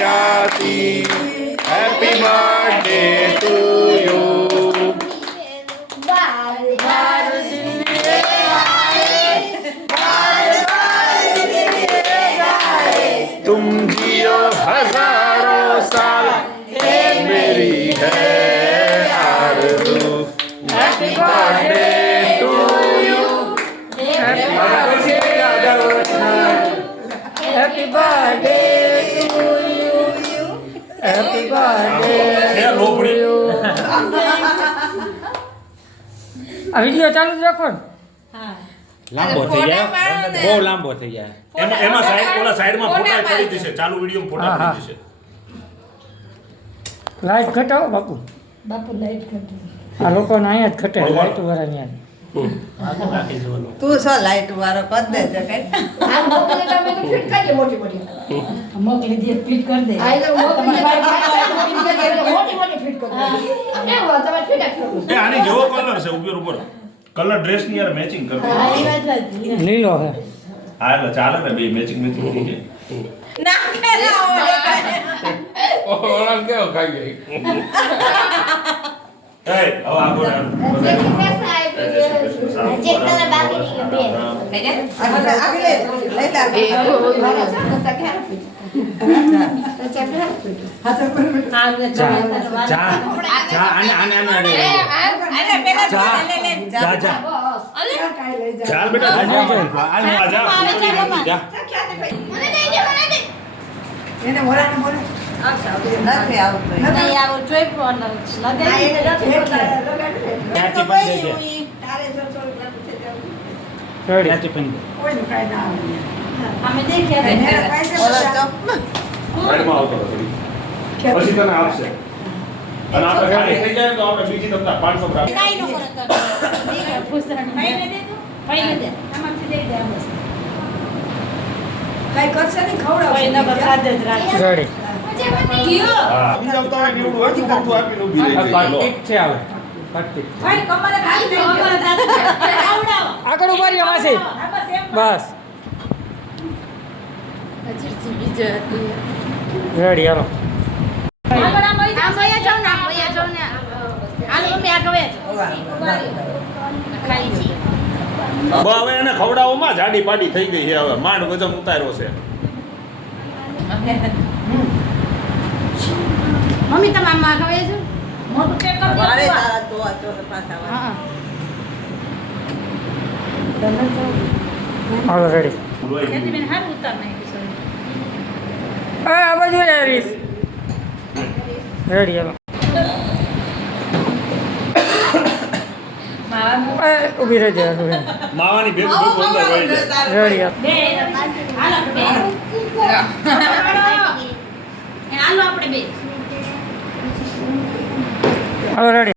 ખ્યાતિ happy birthday to you तुम जियो हजारों साल मेरी है आरज़ू happy birthday to you happy birthday to you happy birthday આ વિડિયો ચાલુ જ રાખો ને લાંબો થઈ જાય બહુ લાંબો થઈ જાય એમાં સાઈડ ઓલા સાઈડમાં ફોટા પડી જશે ચાલુ વિડિયોમાં ફોટા પડી જશે લાઈટ ઘટાડો બાપુ લાઈટ ઘટે આ લોકોને અહીંયા જ ઘટે લાઈટ વાળા ત્યાં તું શું લાઈટ વાળો કર દે છે કઈ આ મોકલે તમે તો ફિટ કરી મોટી મોટી મોકલી દે ફિટ કરી દે આ તો મોકલી ફિટ કરી મોટી મોટી ફિટ કરી દે એ હો તમે ફિટ કરો એ આની જેવો કલર છે ઉપર કલર ડ્રેસ ની યાર મેચિંગ કરતો લીલો હે હા એટલે ચાલે ને બે મેચિંગ થઈ જાય ના ખેલા ઓળખ કેવો ખાઈ ગઈ એ હવે આગળ ચાલ બેટા એને મોરાને બોલે નથી આવતું નહીં આવું જોઈ પણ લગાઈ ત્યાંથી પણ દઈ દે ત્યાંથી પણ દે કોઈનું કાંઈ ના આવે અમે દેખ્યા એને પૈસા સાઈડમાં આવતો રહો થોડી. પછી તને આપશે અને આપણે ખાલી થઈ જાય તો આપણે બીજી તમને 500 ગ્રામ કાઈ નો કરે તો પૂછરાને ભાઈને દે તો ભાઈને દે આમાંથી દે દે બસ કાંઈ કરશે નહીં ખવડાવશે ભાઈ નગર ખાધે જ રાખે રેડી હા સમજાવતો હોય ને એવું હજી પડતું આપીને ઊભી રહી જાય લો. ઠીક છે આવે પટ્ટી ભાઈ કમરે ખાલી દે કમરે દાદા આવડાવો આગળ ઉભા રહ્યો માસી બસ રેડી હાલો આગળ આમ વયા જાવ ને હાલો મમ્મી આ ગવે ખાલી છે હવે એને ખવડાવવામાં જાડી પાડી થઈ ગઈ છે હવે માંડ વજન ઉતાર્યો છે મમ્મી તમે આમ ગવે છો મોટું પેક કરી દો મારે તારા તો આ તો પાછા હા હાલો રેડી ખેતી બેન હારું ઉતાર નાખ્યું એ આ બાજુ રે હરીશ રેડી હાલો એ ઊભી રહેજે માવાની ભેગું ભેગું અંદર વળી જાય રેડી હાલો બે હાલો બે હાલો આપણે બે હાલો રેડી